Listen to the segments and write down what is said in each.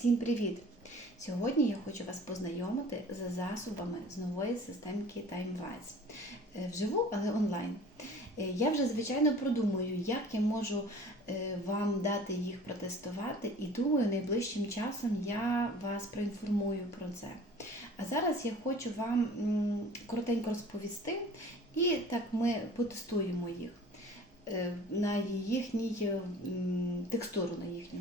Всім привіт! Сьогодні я хочу вас познайомити з засобами з нової системки TimeWise. Е, Вживу, але онлайн. Е, Я вже, звичайно, продумую, як я можу е, вам дати їх протестувати, і думаю, найближчим часом я вас проінформую про це. А зараз я хочу вам коротенько розповісти, і так ми потестуємо їх на їхній текстуру на їхню.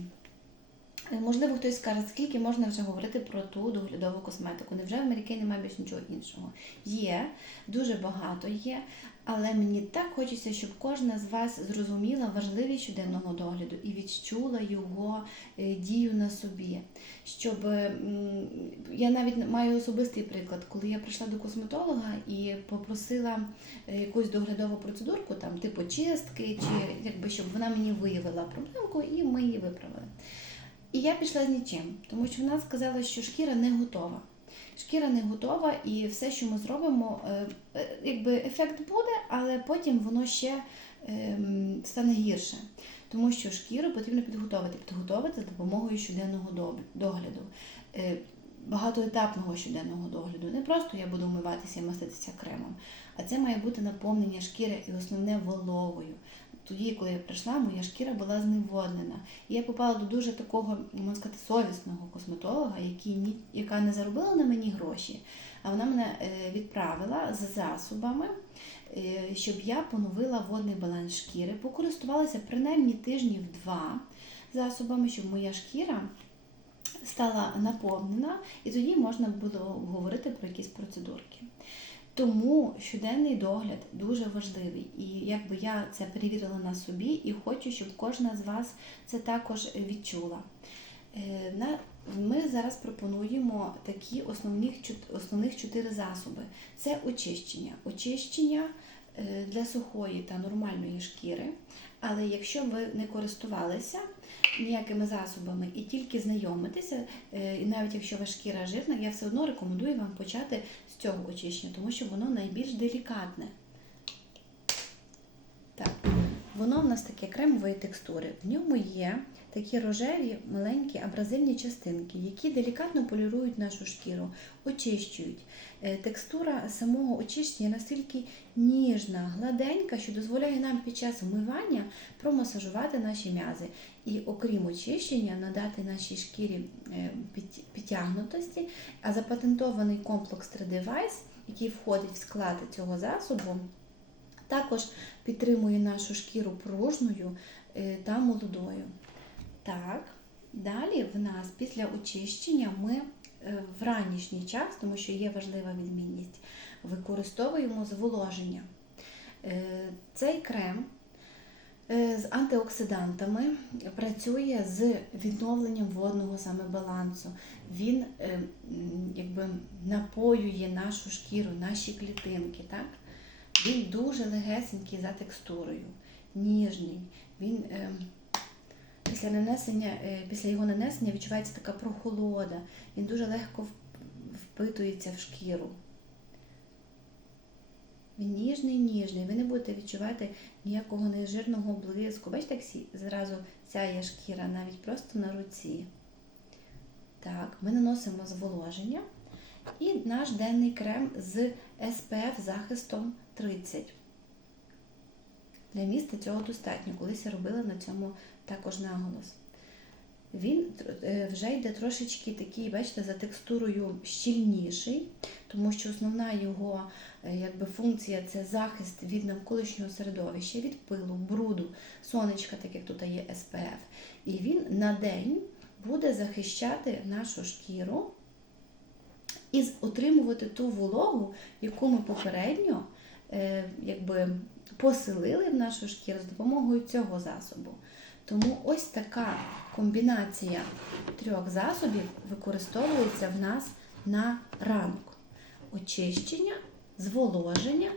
Е, Можливо, хтось скаже, скільки можна вже говорити про ту доглядову косметику. Невже в Америці немає більш нічого іншого? Є, дуже багато є, але мені так хочеться, щоб кожна з вас зрозуміла важливість щоденного догляду і відчула його е, дію на собі. Щоб я навіть маю особистий приклад, коли я прийшла до косметолога і попросила е, якусь доглядову процедурку, там типу чистки, чи якби щоб вона мені виявила проблемку, і ми її виправили. І я пішла з нічим, тому що вона сказала, що шкіра не готова. Шкіра не готова, і все, що ми зробимо, е, е, якби ефект буде, але потім воно ще ем, стане гірше. Тому що шкіру потрібно підготовити. Підготовити за допомогою щоденного догляду, е, багатоетапного щоденного догляду. Не просто я буду вмиватися і маститися кремом, а це має бути наповнення шкіри і основне вологою. Тоді, коли я прийшла, моя шкіра була зневоднена. І я попала до дуже такого, можна сказати, совісного косметолога, який ні, яка не заробила на мені гроші, а вона мене е, відправила з засобами, е, щоб я поновила водний баланс шкіри, покористувалася принаймні тижнів два засобами, щоб моя шкіра стала наповнена, і тоді можна було говорити про якісь процедурки. Тому щоденний догляд дуже важливий, і якби я це перевірила на собі, і хочу, щоб кожна з вас це також відчула. Е, Ми зараз пропонуємо такі основних, основних чотири засоби: це очищення. Очищення е, для сухої та нормальної шкіри. Але якщо ви не користувалися ніякими засобами і тільки знайомитеся, е, і навіть якщо ваша шкіра жирна, я все одно рекомендую вам почати з цього очищення, тому що воно найбільш делікатне. Воно в нас таке кремової текстури. В ньому є такі рожеві маленькі абразивні частинки, які делікатно полірують нашу шкіру, очищують. Е, Текстура самого очищення настільки ніжна, гладенька, що дозволяє нам під час вмивання промасажувати наші м'язи. І окрім очищення, надати нашій шкірі е, підтягнутості, а запатентований комплекс 3D який входить в склад цього засобу, також підтримує нашу шкіру пружною е, та молодою. Так, далі в нас після очищення ми е, в ранішній час, тому що є важлива відмінність, використовуємо зволоження. Е, Цей крем з антиоксидантами працює з відновленням водного саме балансу. Він якби напоює нашу шкіру, наші клітинки. Так? Він дуже легесенький за текстурою, ніжний. Він е, після нанесення, е, після його нанесення відчувається така прохолода. Він дуже легко впитується в шкіру. Він ніжний, ніжний. Ви не будете відчувати ніякого нежирного блиску. Бачите, як зразу сяє шкіра навіть просто на руці. Так, ми наносимо зволоження. І наш денний крем з SPF захистом 30. Для міста цього достатньо. Колись я робила на цьому також наголос. Він е, вже йде трошечки такий, бачите, за текстурою щільніший, тому що основна його е, якби, функція це захист від навколишнього середовища, від пилу, бруду, сонечка, так як тут є SPF. І він на день буде захищати нашу шкіру і отримувати ту вологу, яку ми попередньо е, якби, поселили в нашу шкіру з допомогою цього засобу. Тому ось така комбінація трьох засобів використовується в нас на ранок: очищення, зволоження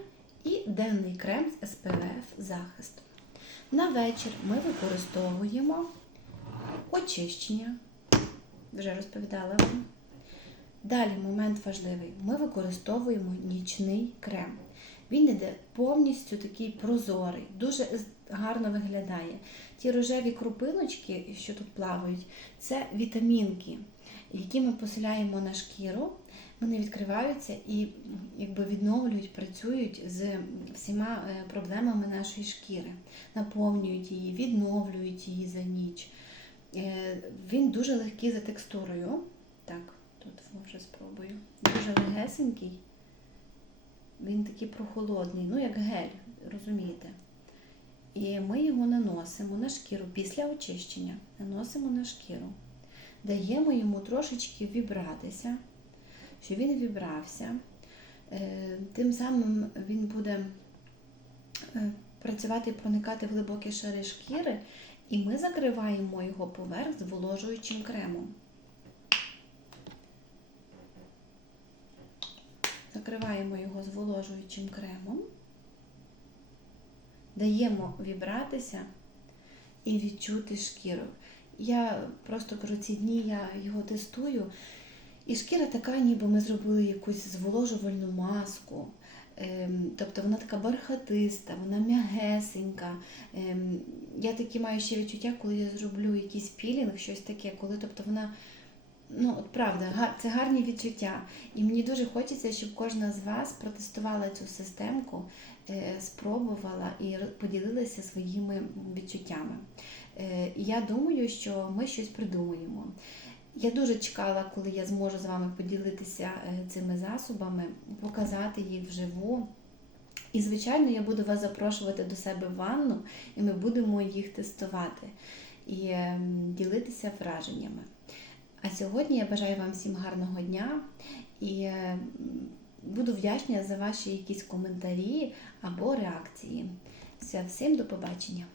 і денний крем з SPF захисту. На вечір ми використовуємо очищення, вже розповідала вам. Далі момент важливий. Ми використовуємо нічний крем. Він іде повністю такий прозорий, дуже гарно виглядає. Ті рожеві крупиночки, що тут плавають, це вітамінки, які ми поселяємо на шкіру. Вони відкриваються і якби відновлюють, працюють з всіма е, проблемами нашої шкіри, наповнюють її, відновлюють її за ніч. Е, Він дуже легкий за текстурою. Так, тут може спробую. Дуже легесенький. Він такий прохолодний, ну як гель, розумієте. І ми його наносимо на шкіру після очищення. Наносимо на шкіру. Даємо йому трошечки вібратися, щоб він вібрався. Е, Тим самим він буде е, працювати і проникати в глибокі шари шкіри, і ми закриваємо його поверх зволожуючим кремом. Закриваємо його зволожуючим кремом, даємо вібратися і відчути шкіру. Я просто кажу, ці дні я його тестую, і шкіра така, ніби ми зробили якусь зволожувальну маску. Ем, Тобто вона така бархатиста, вона м'ягесенька. Ем, Я такі маю ще відчуття, коли я зроблю якийсь пілінг, щось таке, коли тобто вона. Ну, от правда, це гарні відчуття. І мені дуже хочеться, щоб кожна з вас протестувала цю системку, е, спробувала і поділилася своїми відчуттями. Е, Я думаю, що ми щось придумаємо. Я дуже чекала, коли я зможу з вами поділитися е, цими засобами, показати їх вживу. І, звичайно, я буду вас запрошувати до себе в ванну, і ми будемо їх тестувати і ем, ділитися враженнями. А сьогодні я бажаю вам всім гарного дня і ем, буду вдячна за ваші якісь коментарі або реакції. Все, всім до побачення!